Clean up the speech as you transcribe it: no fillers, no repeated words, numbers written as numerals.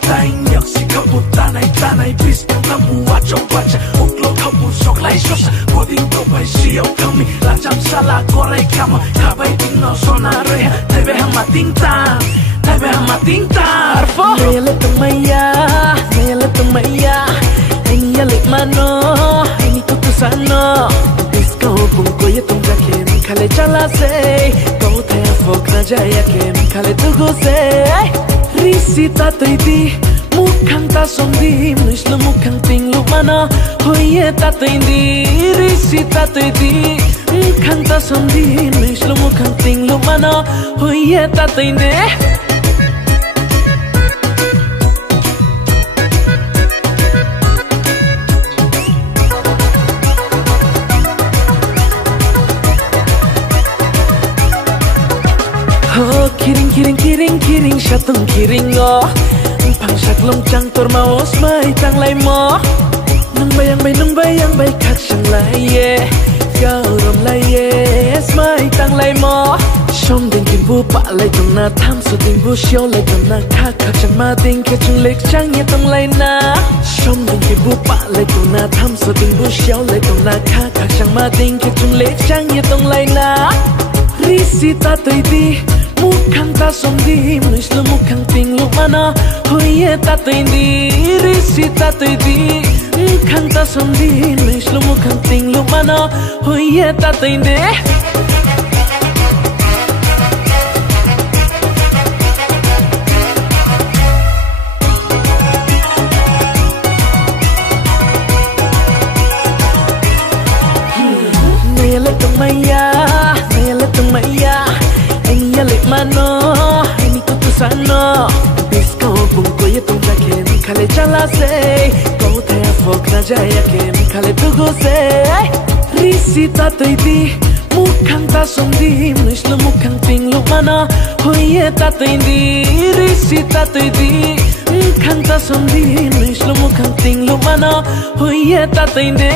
taing yak si kabu tanai tanai bis kamu wacho wacha uklo kamu sok lai sosa boding to bai siau kami lacam salah korai kama kabai ting no sona reha tebe hama ting tang tebe hama ting tang arfo mele tumaya ini yalik mano ini kutusano disco bungko ye tum jakem kale chala se kau te fok na jaya kem kale tugu se risita toidi mukhang ta somdi mislo mukhang ting lu mana hoye ta toidi risita toidi mukhang ta somdi mislo mukhang ting lu mana hoye ta toidi oh kiring shatong kiring oh pangsak longcang tor maos mai tang lai mo nang bayang bay kak sang lai ye gao rom lai ye mai tang lai mo shom ding kin bu pa lai tong na tham so ding bu xiao lai tong na kak chang ma ding ke chung lek chang ye tong lai na shom ding kin bu pa lai tong na tham so ding bu xiao lai tong na kak chang ma ding ke chung lek chang ye tong lai na risita toidi mukhang ta somdi mislo mukhang ting lu mana hoye ta toidi risita toidi mukhang ta somdi mislo mukhang ting lu mana hoye ta toidi nele tumaya yalik mano ini kutusano disco bungko ye tum jakem kale chala se kau te fok na jaya kem kale tugu se risita toidi mukhang ta somdi mislo mukhang ting lu mana hoye ta toidi risita toidi mukhang ta somdi mislo mukhang ting lu mana hoye ta toidi